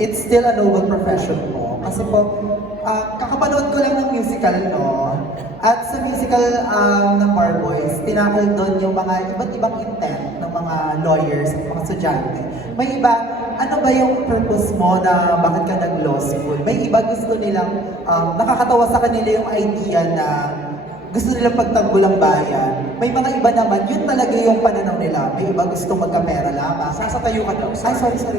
it's still a noble profession po. Kasi po, kakapanood ko lang ng musical, no? At sa musical ng Bar Boys, tinakal doon yung mga iba't ibang intent ng mga lawyers at mga estudyante. May iba, ano ba yung purpose mo na bakit ka nag-law school? May iba gusto nilang, nakakatawa sa kanila yung idea na gusto nilang pagtanggol ang bayan. May mga iba naman, yun talaga yung pananaw nila. May iba gusto magkapera lamang. Sasatayo ka daw. Ay,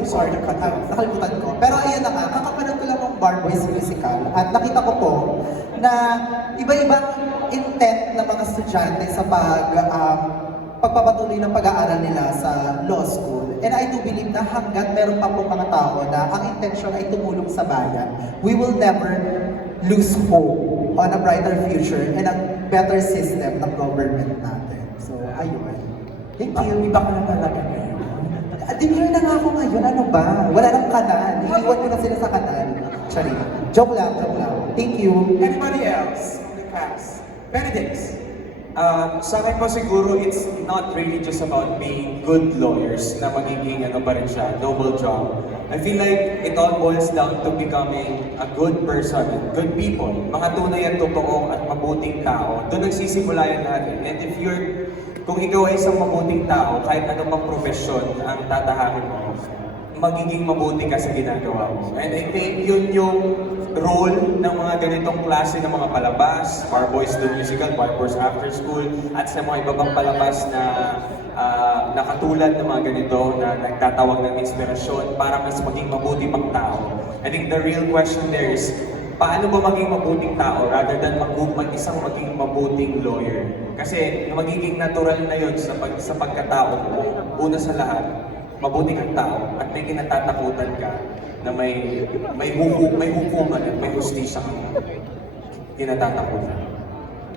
sorry, nakalimutan ko. Pero ayun na nga, kakapanood ko lang ng Bar Boys musical at nakita ko po na iba-ibang intent ng mga estudyante sa pagpapatuloy ng pag-aaral nila sa law school. And I do believe na hanggat meron pa po mga tao na ang intention ay tumulong sa bayan, we will never lose hope on a brighter future and a better system ng government natin. So, ayun. Thank you. Iba ka na talaga ngayon. Demure na nga ako ngayon, ano ba? Wala nang kanal. Iiwan ko na sila sa kanal. Sorry. Joke lang. Thank you. Anybody else in the cast? Benedict. Sa akin po siguro, it's not really just about being good lawyers na magiging ano pa rin siya, noble job. I feel like it all boils down to becoming a good person, good people. Mga tunay at totoong at mabuting tao. Doon nagsisimula yan natin. And if kung ikaw ay isang mabuting tao, kahit ano pang profesyon ang tatahakin mo, magiging mabuti ka sa ginagawa mo. And I think yun yung role ng mga ganitong klase ng mga palabas, Bar Boys The Musical, Bar Boys After School, at sa mga iba pang palabas na nakatulad ng mga ganito na nagtatawag ng inspirasyon para mas maging mabuti pang tao. I think the real question there is, paano ba maging mabuting tao rather than isang maging mabuting lawyer? Kasi magiging natural na yun sa pagkatao mo. Una sa lahat, mabuting ang tao at may kinatatakutan ka na may hukuman at may hustisya kang kinatatakutan.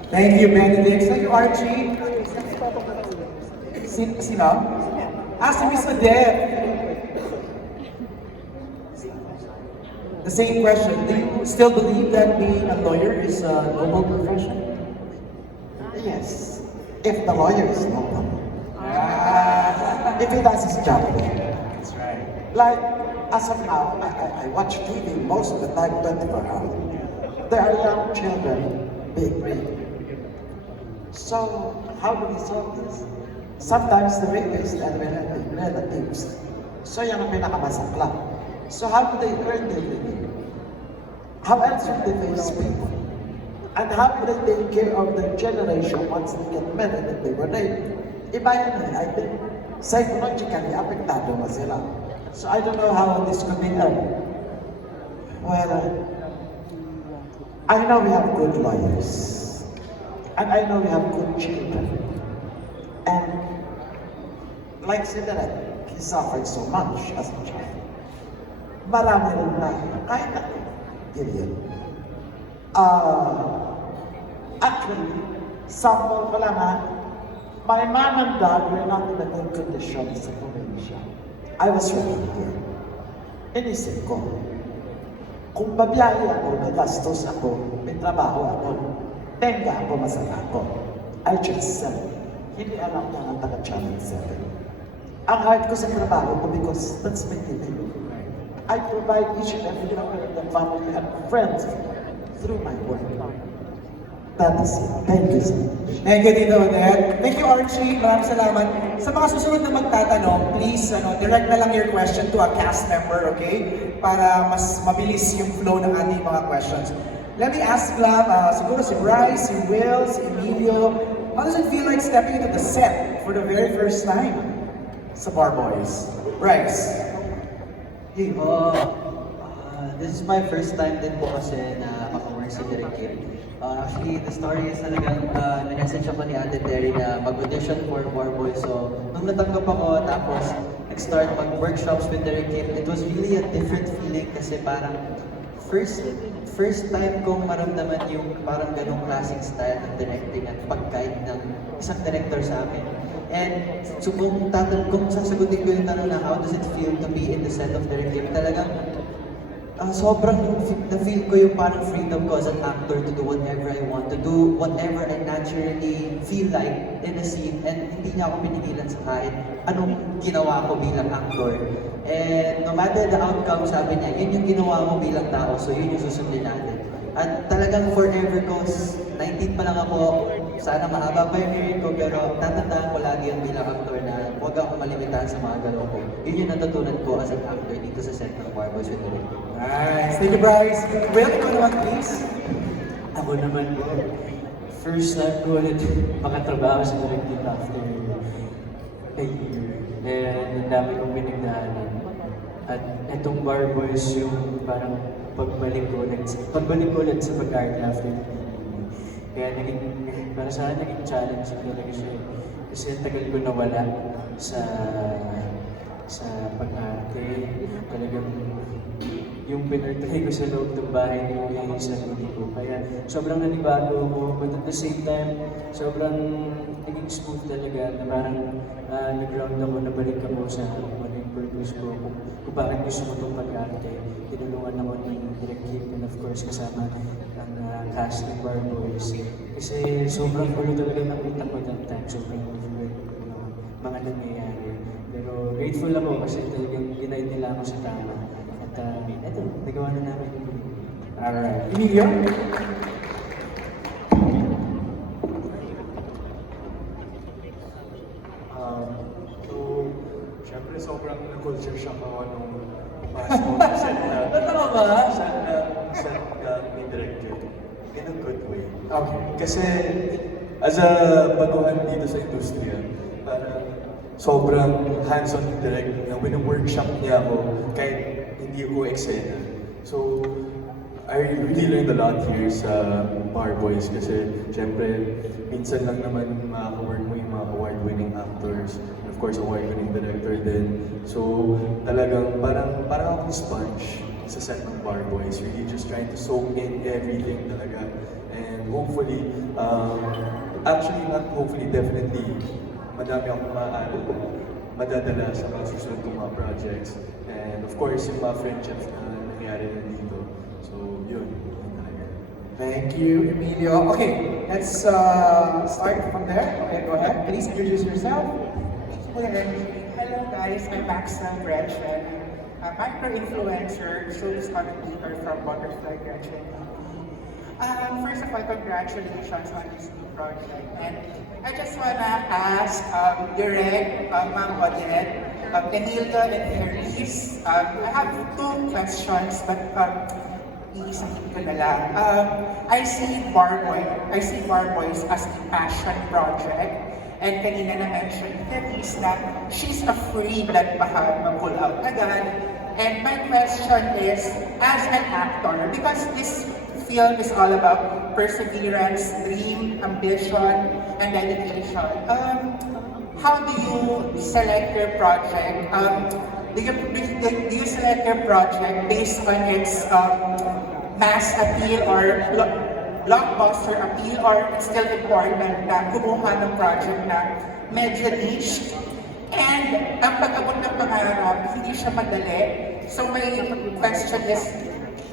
Thank you, Benedict. Thank you, Archie. Sino? Si Miss Odette. The same question. Do you still believe that being a lawyer is a noble profession? Yes, if the lawyer is noble. If he does his job. That's right. Like, as of now, I watch TV most of the time, 24 hours. There are young children being raped. So, how do we solve this? Sometimes the rapists and relatives. So, yan ang pinakamasakla. So, how do they earn their living? How else would they face people? And how do they take care of their generation once they get married and they were raped? Iba yun eh. I think psychologically, apektado na sila. So I don't know how this could be done. Well, I know we have good lawyers. And I know we have good children. And like Cinderella, he suffered so much as a child. Marami rin na, kahit ako, ganyan. Actually, sample ko lang ha, my mom and dad were not in a good condition sa probinsya. I was right here. Inisip ko, kung babiyahe ako, nagastos ako, may trabaho ako, tenga ako, masaya ako. I just said, hindi alam niya ang taga-Channel 7. Ang hard ko sa trabaho ko because that's my living. I provide each and every member of the family and friends through my work. That is it. Thank you, sir. Thank you, Tito Odette. Thank you, Archie. Maraming salamat. Sa mga susunod na magtatanong, please direct na lang your question to a cast member, okay? Para mas mabilis yung flow ng ating mga questions. Let me ask lang, siguro si Bryce, si Will, si Emilio, how does it feel like stepping into the set for the very first time sa Bar Boys? Bryce. Hey, this is my first time din po kasi na makawork si Direk Kim. Actually, the story is talagang na-message ako ni Ate Terry na mag-audition for Bar Boys. So, nung natanggap ako, tapos nag-start mag-workshops with Direk Kim, it was really a different feeling kasi parang first time kong maramdaman yung parang ganong klaseng style ng directing at pag-guide ng isang director sa amin. And so kung sasagutin ko yung tanong na how does it feel to be in the set of Direk Kim, talagang sobrang na-feel ko yung parang freedom ko as an actor to do whatever I want, to do whatever I naturally feel like in a scene, and hindi niya ako pinigilan sa kahit anong ginawa ko bilang actor. And no matter the outcome, sabi niya, yun yung ginawa mo bilang tao, so yun yung susundin natin. At talagang forever goes, 19 pa lang ako, sana mahaba pa yung career ko, pero tatandaan ko lagi yung bilang actor na huwag akong malimitahan sa mga galaw ko. Yun yung natutunan ko as an actor dito sa set ng Barboys with Direct. Nice. Thank you, Bryce. Will, ikaw naman, please. Ako naman po, first time ko ulit makatrabaho sa Directive after a year. And ang dami kong pinagdaanan. At itong Barboys yung parang pagbalik ko ulit sa pag-arte after the pandemic. Kaya para sa akin, naging challenge talaga siya. Kasi ang tagal ko nawala sa pag-arte. Talagang yung pinartay ko sa loob ng bahay niyo yung sarili ko. Kaya sobrang nanibago ako, but at the same time, sobrang naging smooth talaga na parang nag-ground ako, nabalik ako sa ano yung purpose ko, kung bakit gusto ko itong pag-arte. Tinulungan ako ng Direct Kid and of course kasama ang cast ng Barboys. Kasi sobrang gulo talaga ng utak ko that time, sobrang overwhelmed mga nangyayari. Pero grateful ako kasi talagang ginaid nila ako sa tama. At eto, nagawa na namin. Alright. Emilio? So, syempre sobrang na-culture shock ako nung pumasok ko sa set na Totoo ba? set na may director. In a good way. Okay. Kasi as a baguhan dito sa industriya, parang sobrang hands-on direct na wino-workshop niya ako kahit hindi ko eksena. So, I really learned a lot here sa Barboys kasi syempre minsan lang naman makaka-work mo yung mga award-winning actors and of course award-winning director din. So talagang parang akong sponge sa set ng Barboys, really just trying to soak in everything talaga. And hopefully, actually not hopefully, definitely madami akong maaaral na madadala sa mga susunod kong mga projects. And of course, yung mga friendships na nangyari na dito. So, yun talaga. Thank you, Emilio. Okay, let's start from there. Okay, go ahead. Please introduce yourself. Hello guys, I'm Maxwell Gretchen. Micro-influencer, showbiz commentator from Butterfly Gretchen. First of all, congratulations on this new project. And I just wanna ask Direk, Ma'am Odette, Emilio and Feliz. I have two questions, but iisipin ko na lang. I see Barboys as a passion project. And kanina na-mention ni Feliz na she's afraid that baka ma-pull out agad. And my question is, as an actor, because this film is all about perseverance, dream, ambition, and dedication, how do you select your project? Do you select your project based on its mass appeal or blockbuster appeal, or it's still important na kumuha ng project na medyo niche? And ang pag-abot ng pangarap, hindi siya madali. So my question is,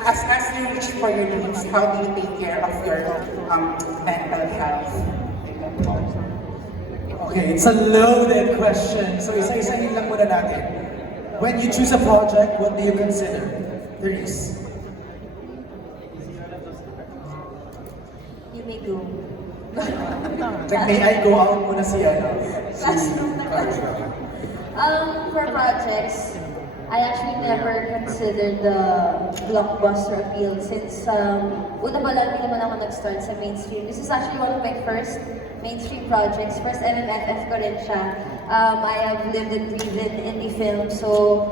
as you reach for your dreams, how do you take care of your mental health? Okay, it's a loaded question. So isa-isahin lang muna natin. When you choose a project, what do you consider? Therese. You may go. Like, may I go out muna si Classroom na Carla. For projects, I actually never considered the blockbuster appeal since una pa lang hindi naman ako nag-start sa mainstream. This is actually one of my first mainstream projects. First MMFF ko rin siya. I have lived and breathed in indie film, so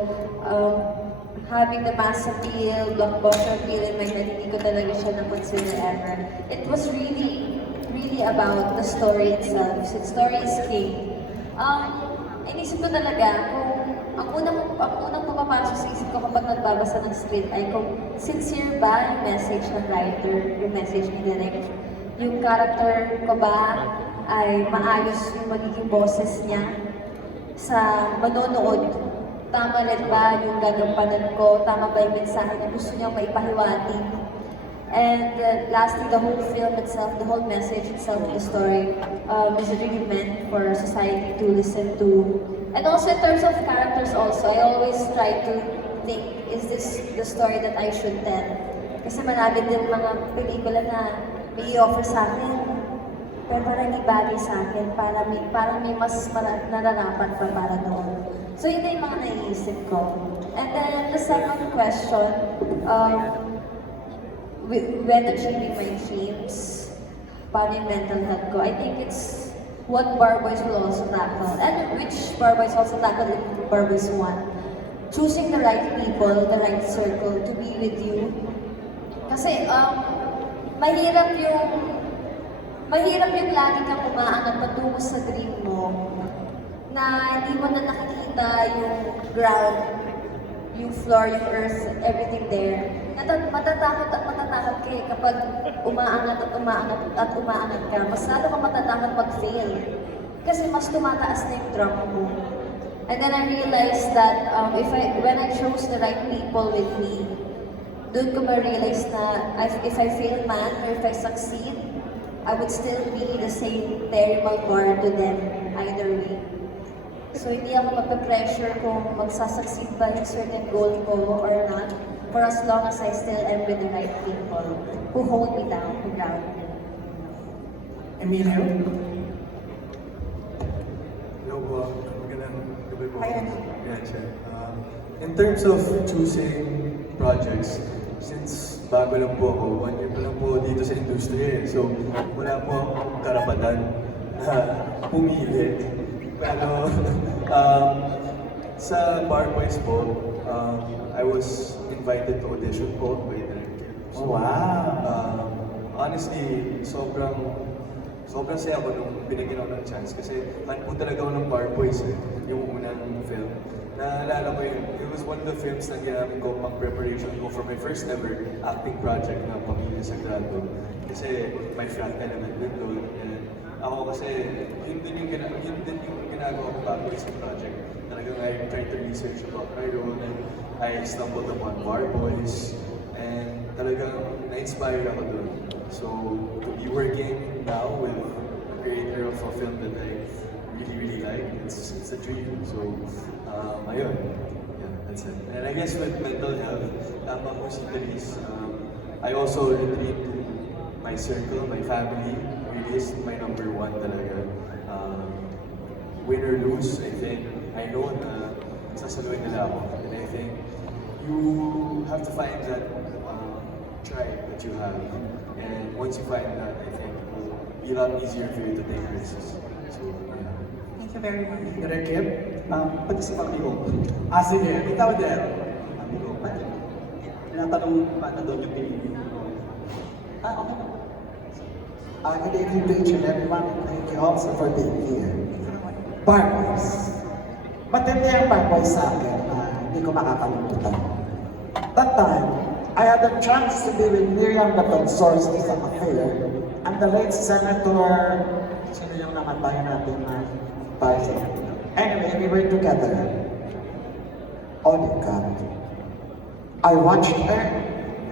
having the mass appeal, blockbuster appeal in my head, hindi ko talaga siya na-consider ever. It was really about the story itself. So, story is king. Inisip ko talaga kung ang unang pumapasok sa isip ko kapag nagbabasa ng script ay kung sincere ba yung message ng writer, yung message ni Direk. Yung character ko ba ay maayos yung magiging boses niya sa manonood. Tama rin ba yung gagampanan ko? Tama ba yung mensahe na gusto niyang maipahiwatig? And lastly, the whole film itself, the whole message itself of the story is really meant for society to listen to And also in terms of characters also, I always try to think, is this the story that I should tell? Kasi marami din mga pelikula na may i-offer sa akin, pero parang hindi bagay sa akin, parang may mas nararapat pa para doon. So yun na yung mga naiisip ko. And then the second question, when achieving my dreams, para yung mental health ko, I think it's what Bar Boys will also tackle, and which Bar Boys also tackle in Bar Boys 1. Choosing the right people, the right circle to be with you. Kasi mahirap yung lagi kang umaangat patungo sa dream mo na hindi mo na nakikita yung ground, yung floor, yung earth, everything there. Matatakot ka eh kapag umaangat at umaangat ka. Mas lalo ka matatakot mag-fail. Kasi mas tumataas na yung drum mo. And then I realized that when I chose the right people with me, doon ko ma-realize na if I fail man or if I succeed, I would still be the same terrible bar to them either way. So hindi ako magpe-pressure kung magsasucceed ba yung certain goal ko or not, for as long as I still am with the right people who hold me down, who ground me. Emilio? Hello po, magandang gabi po. Hi, Andy. Yan siya. In terms of choosing projects, since bago lang po ako, 1 year pa lang po dito sa industriya eh. So, wala po akong karapatan na pumili. Pero, sa Bar Boys po, I was invited to audition po by Direk Kim. So, Wow! honestly, sobrang saya ko nung binigyan ako ng chance kasi fan po talaga ako ng Bar Boys eh, yung unang film. Naalala ko yun, it was one of the films na ginamit ko pang preparation ko for my first ever acting project na Pamilya Sagrado. Kasi may frat element din doon. And ako kasi, yun din yung ginagawa ko bago sa project. Talagang I tried to research about my role and I stumbled upon Bar Boys. And talagang na-inspire ako doon. So, to be working now with the creator of a film that I really like, it's a dream. So, ayun. Yeah, that's it. And I guess with mental health, tama po si Denise, I also retreat to my circle, my family, really is my number one talaga. Win or lose, I think, I know na sasaluhin nila ako. And I think you have to find that tribe that you have. And once you find that, I think it will be a lot easier for you to take risks. So, yeah. Thank you very much. Direk Kim? Pati si Mami ko. Sige. Ikaw din. Mami ko, tinatanong paano doon yung pinili. Okay. Good evening to each and everyone. Thank you also for being here. Bar Boys. Matindi ang Bar Boys sa akin na hindi ko makakalimutan. That time, I had the chance to be with Miriam Defensor's isang affair and the late Senator, sino yung namatay natin na Bison. Anyway, we were together. Oh my God. I watched her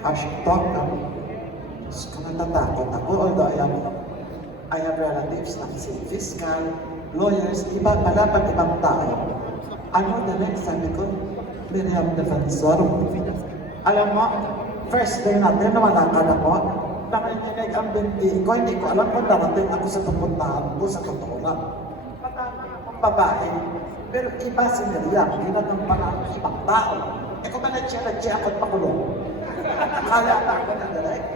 as she talked now. Kung natatakot ako, although I have relatives na si fiscal, lawyers, iba pala pag ibang tao. Ano the next sabi ko? Miriam Defensor. Alam mo, first day natin, nawalakan ako. Nakikinig ang binti ko, hindi ko alam kung darating ako sa pupuntahan ko sa totoo lang. Matama akong babae. Pero iba si Miriam, ginagampanan ng ibang tao. Eh kung manatsiya ako at makulong. Kaya na ako na direct.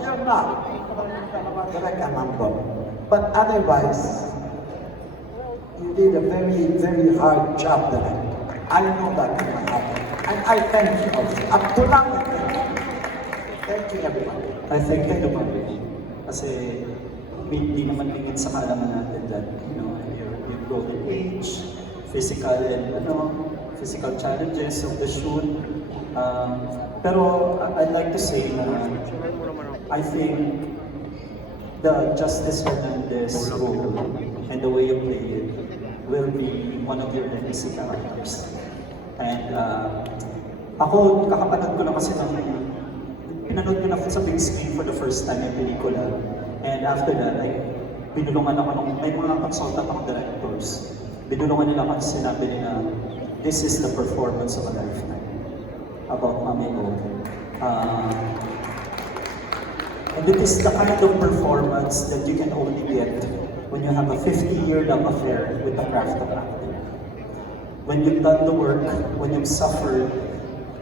Yun na. Direct ang ambon. But otherwise, you did a very, very hard job direct. I know that can happen. And I thank you also. Up to now, I thank you. Thank you, everyone. I thank you to Mami. Kasi hindi naman limit sa kaalaman natin that, your growing age, physical challenges of the shoot. Pero I'd like to say na I think the Justice Hernandez role and the way you play it will be one of your legacy characters. And ako, kakapanood ko lang kasi pinanood ko na sa big screen for the first time yung pelikula. And after that, binulungan ako ng, may mga consultant akong directors, binulungan nila ako at sinabi nila, this is the performance of a lifetime about Mami Go. And it is the kind of performance that you can only get when you have a 50-year love affair with the craft of acting. When you've done the work, when you've suffered,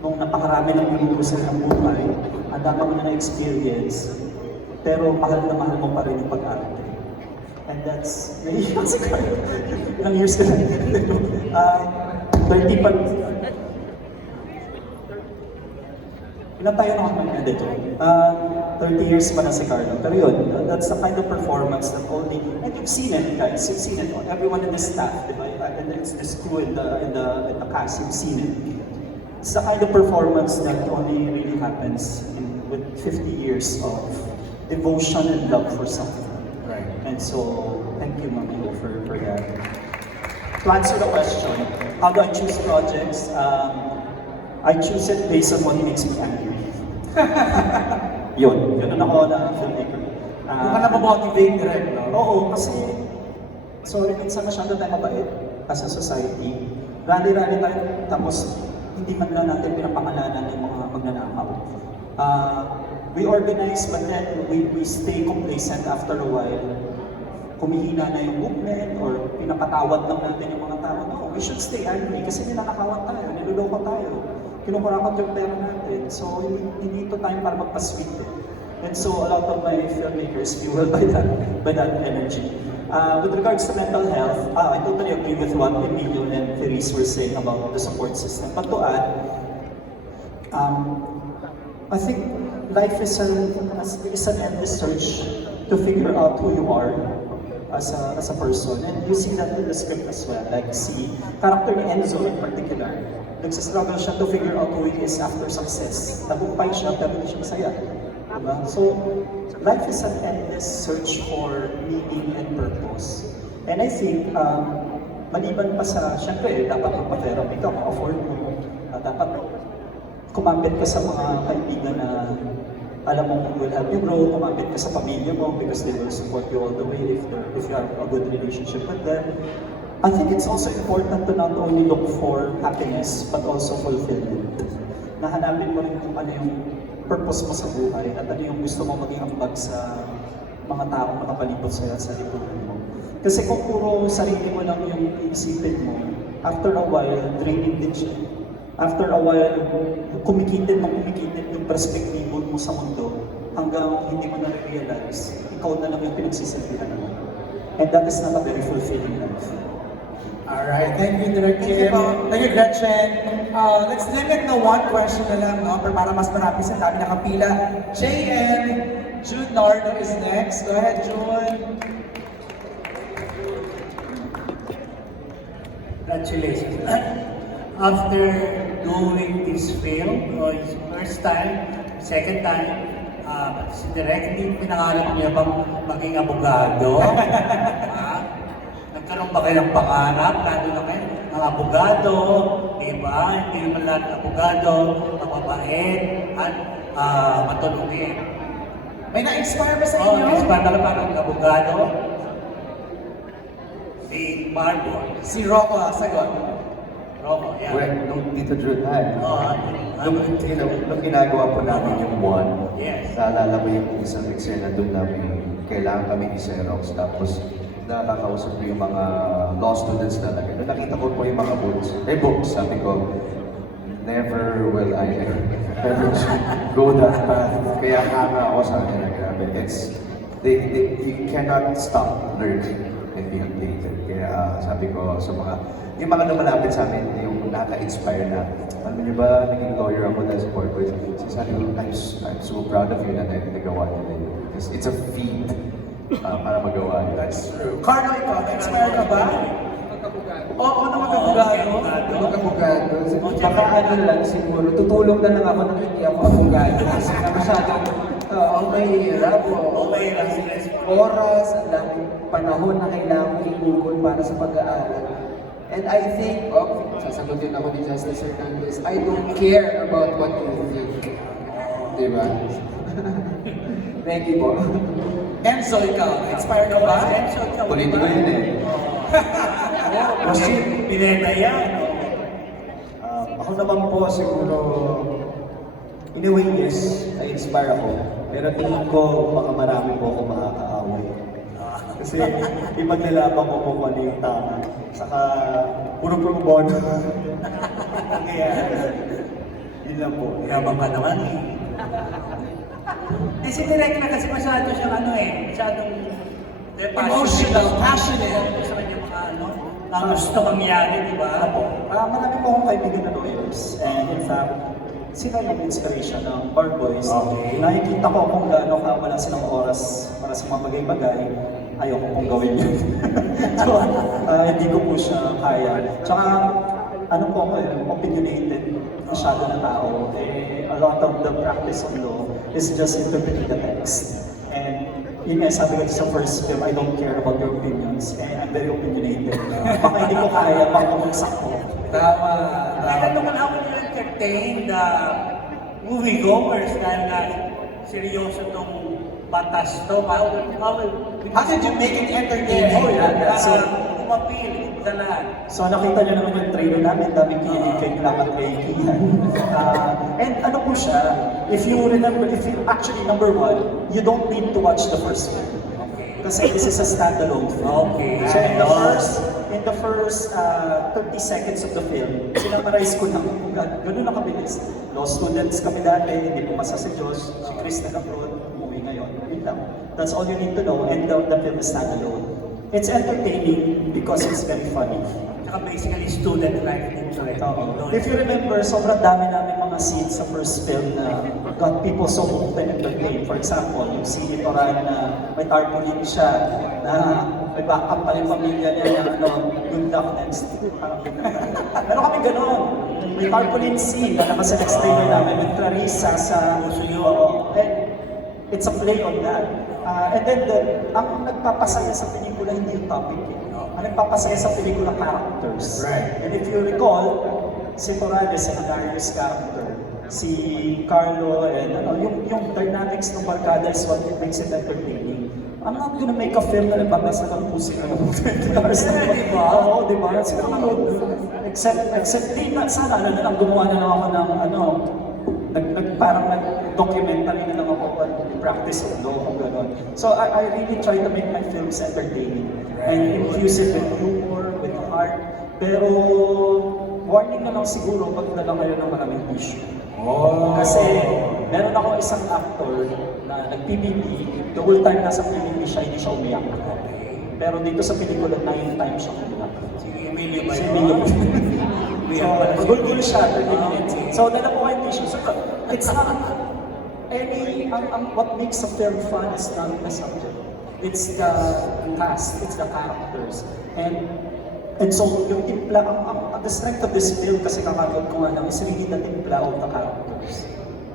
nung napakarami ng minuto sa iyong buhay, ang dami mo na na-experience, pero mahal na mahal mo pa rin yung pag-arte. And that's, naiiyak si Carlo. Ilang years ka lang. 30 pa. Ilan tayo na kami dito? 30 years pa na si Carlo. Pero yun, that's the kind of performance that only, and you've seen it guys, you've seen it. Everyone in the staff, diba? And it's this crew in the cast, you've seen it. It's the kind of performance that only really happens with 50 years of devotion and love for something. Right. And so, thank you, Mami, for that. To answer the question, how do I choose projects? I choose it based on what makes me angry. Yun ang ako na filmmaker. Kung ka namomotivate direct, no? Oo, kasi, sorry, minsan masyado tayo mabait as a society. Rally-rally tayo, tapos hindi man lang natin pinapangalanan yung mga magnanakaw. We organize, but then we stay complacent after a while. Kumihina na yung movement or pinapatawad lang natin yung mga tao. No, we should stay angry kasi ninanakawan tayo, niloloko tayo. Kinukurakot yung pera natin. So, hindi ito time para magpa-sweet. And so, a lot of my filmmakers fueled by that energy. With regards to mental health, I totally agree with what Emilio and Therese were saying about the support system. But to add, I think life is an endless search to figure out who you are as a person. And you see that in the script as well. Like si character ni Enzo in particular, nagsistruggle siya to figure out who he is after success. Tagumpay siya, pero hindi siya masaya. Diba? So, life is an endless search for meaning and purpose. And I think, maliban pa sa, syempre, dapat magpa-therapy ka, ma-afford mo. Dapat kumapit ka sa mga kaibigan na alam mong will help you grow, kumapit ka sa pamilya mo because they will support you all the way if you have a good relationship with them. I think it's also important to not only look for happiness, but also fulfillment. Nahanapin mo rin kung ano yung purpose mo sa buhay at ano yung gusto mo maging ambag sa mga taong nakapalibot sa'yo at sa lipunan mo. Kasi kung puro sarili mo lang yung iisipin mo, after a while, draining din siya. After a while, kumikitin yung perspektibo mo sa mundo hanggang hindi mo na-realize, ikaw na lang yung pinagsisilbihan mo. And that is not a very fulfilling life. Alright, thank you, Direk Kim. Thank you, Gretchen. Let's limit na one question na lang, no? Para mas marami sa dami nakapila. JN, June Nardo is next. Go ahead, June. Congratulations. After doing this film, it's first time, second time, si Direk, hindi pinangarap niya bang maging abogado? Nagkaroon ba kayo ng pangarap? Lalo na kayo, ng abogado, di ba? Hindi naman lahat ng abogado, mababait, at matulungin. May na-inspire ba sa inyo? Na-inspire ka parang abogado? Si Marbo. Si Rocco, sagot. Rocco, yan. Well, nung Tito Jun, nung ginagawa po namin yung one, Yes. naalala ko yung isang eksena doon namin, kailangan kami ni Xerox, tapos nakakausap ko yung mga law students talaga. Nung nakita ko po yung mga books, sabi ko, never will I ever go that path. Kaya hanga ako sa kanila, grabe. You cannot stop learning and being updated. Kaya sabi ko sa yung mga lumalapit sa amin, yung nakaka-inspire na, alam niyo ba, naging lawyer ako dahil sa board. Sabi ko, I'm so proud of you na nagawa nila yun. Because it's a feat para magawa yun. That's true. Carlo, ikaw, na-inspire ka ba? Oo, na mag-abogado. Mag-abogado. Baka ano lang siguro, tutulong na lang ako nang hindi ako abogado. Kasi na masyadong mahirap o oras, ang daming panahon na kailangan ibugon para sa pag-aaral. And I think, sasagutin ako ni Justice Hernandez, I don't care about what you think. Diba? Thank you po. Enzo, ikaw, inspire ka ba? Enzo, ikaw ba? Politiko yun eh. Kasi pineda yan. Ako naman po siguro, in a way, yes, na-inspire ako. Pero tingin ko, baka marami po ako makakaaway. Kasi ipaglalaban ko po kung ano yung tama. Saka, puro bono. Kaya, yun lang po. Yabang ka naman eh. Eh, si Direk na kasi masyado siyang masyadong Emotional, passionate. Gusto kanya mga na gusto mangyari, di ba? Marami po akong kaibigan na lawyers. And in fact, sila yung inspiration ng Bar Boys. Okay. Nakikita ko kung gaano ka wala silang oras para sa mga bagay-bagay. Ayaw ko pong gawin yun. So, hindi ko po siya kaya. Tsaka, ano po ako, opinionated masyado na tao. A lot of the practice of law is just interpreting the text. And yun nga, sabi ko sa first film, I don't care about your opinions. And I'm very opinionated. Baka hindi ko kaya, baka bumagsak ko. Tama. Kaya naman how would you entertain the moviegoers dahil nga seryoso tong batas to? How did you make it entertaining? Oh, yeah. So, umapil sa lahat. So nakita niyo naman yung trailer namin, daming kinilig kay Klamat kay Kihan. And ano po siya, if you actually number one, you don't need to watch the first film. Kasi this is a standalone film. Okay. So in the first 30 seconds of the film, sinamarize ko lang kung gano'n na kabilis. Law students kami dati, hindi pumasa si Josh, si Chris nag-abroad, umuwi ngayon. Yun lang. That's all you need to know, and the film is standalone. It's entertaining because it's very funny. Tsaka basically student life din siya. If you remember, sobrang dami namin mga scenes sa first film na got people so moved and entertained. For example, yung scene ni Toran na may tarpaulin siya, na may backup pa yung pamilya niya na good luck next. Meron kami ganun. May tarpaulin scene na nasa next trailer namin with Clarissa sa Usuyo. And it's a play on that. And then, ang nagpapasaya sa pelikula hindi yung topic. Ang nagpapasaya sa pelikula, characters. Right. And if you recall, si Torres, si Darius character, si Carlo, and yung dynamics ng barkada is what makes it entertaining. I'm not gonna make a film na nagbabasa ng musik ng 20 hours na di ba? Oo, di ba? Except di na, sana na lang gumawa na lang ako ng parang nag-documentary na lang ako on practice of law kung gano'n. So I really try to make my films entertaining and infuse it with humor, with heart. Pero warning na lang siguro pag dala kayo ng maraming tissue. Kasi meron ako isang actor na nag-PBB, the whole time nasa PBB siya, hindi siya umiyak. Pero dito sa pelikula, 9 times siya umiyak. Si Emilio ba Si yun? Emilio. So, magulgulo siya, 30 minutes. So, dala po kayo tissue. So, it's not what makes a film fun is not the subject. It's the cast, it's the characters. And so, yung timpla, the strength of this film, kasi kakagod ko nga lang, is really the timpla of the characters.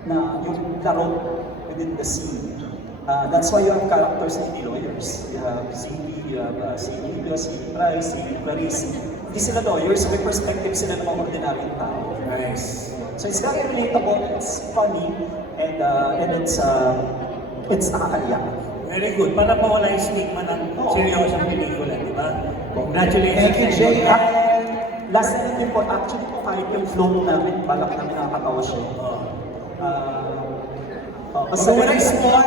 Na yung laro within the scene. That's why you have characters na hindi lawyers. You have Ziggy, you have si Emilio, si Bryce, si Clarice. Hindi sila lawyers, may perspective sila ng mga ordinaryong tao. Nice. So it's very relatable, it's funny, and it's nakakaiyak. Very good. Para mawala yung stigma ng seryosong pelikula, di ba? Congratulations. Thank you, Jay. And last na din po, actually po kahit yung flow namin, balak namin nakakatawa siya. Basta So, wala spoil,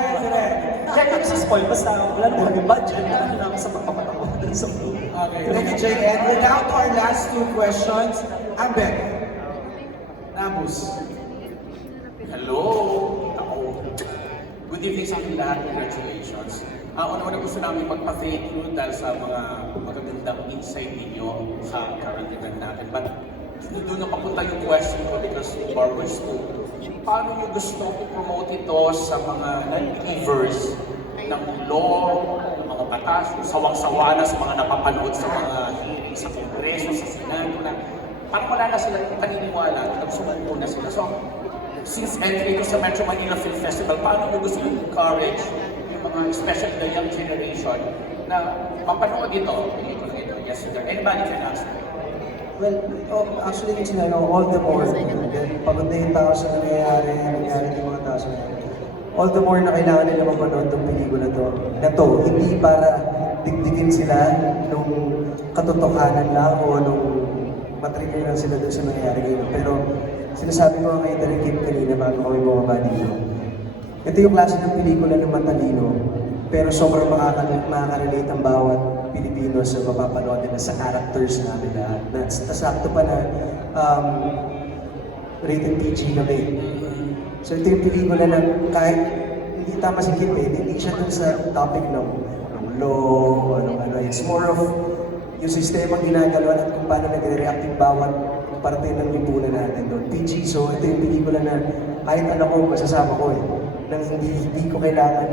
Kaya kami sa spoil, basta wala naman kami budget, ano namin sa pagpapatawa dun sa flow. Okay, thank you, Jay. And we're down to our last two questions. Ambek. Namus. Hello! Ako. Good evening sa ating lahat. Congratulations. Una-una gusto namin magpa-thank you dahil sa mga magagandang insight ninyo sa current event natin. But doon na papunta yung question ko because Barbers too. Paano nyo gusto i-promote ito sa mga non-believers ng law, mga batas, sawang-sawa na sa mga napapanood sa mga sa Kongreso, sa Senado na parang wala na sila paniniwala, nagsumalo na sila. So, since entry ko sa Metro Manila Film Festival, paano nyo gusto encourage yung mga, especially the young generation, na mapanood ito? Yes, sir. Anybody can ask. Well, actually, all the more. Pagod na yung tao sa nangyayari yung mga tao sa nangyayari. all the more na kailangan nila mapanood ng pelikula na to. Hindi para digdigin sila nung katotohanan lang o nung matrigger lang sila doon sa nangyayari ngayon. Pero sinasabi ko nga kay Direk Kim kanina bago kami bumaba dito. Ito yung klase ng pelikula ng matalino, pero sobrang makaka-relate ang bawat Pilipino sa mapapanood nila sa characters namin lahat. Sakto pa na rated PG kami. So ito yung pelikula na kahit hindi tama si Kim hindi siya dun sa topic ng law, ano. It's more of yung sistema ginagalawan at kung paano nagre-react yung bawat parte ng lipunan natin doon. PG, so ito yung pelikula na kahit anak ko, masasama ko nang hindi ko kailangan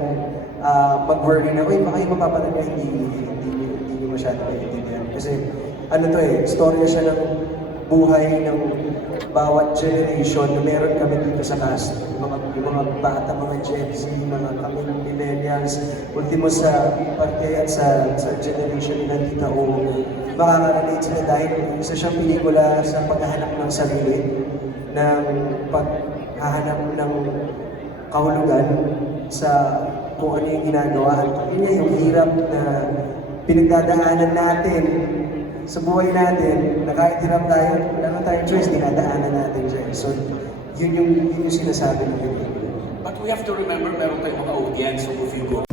mag-worry na, baka yung mapapanood niya, hindi masyado naiintindihan. Kasi ano to storya siya ng buhay ng bawat generation na meron kami dito sa cast. Yung mga bata, mga Gen Z, mga kami millennials, ultimo sa parte at sa generation nila dito o makaka-relate sila dahil isa siyang pelikula sa paghahanap ng sarili, ng paghahanap ng kahulugan sa kung ano yung ginagawa. At yun yung hirap na pinagdadaanan natin sa buhay natin, na kahit hirap tayo, wala na tayong choice, dinadaanan natin siya. So, yun yung sinasabi ng pelikula. But we have to remember, meron tayong mga audience, so if you go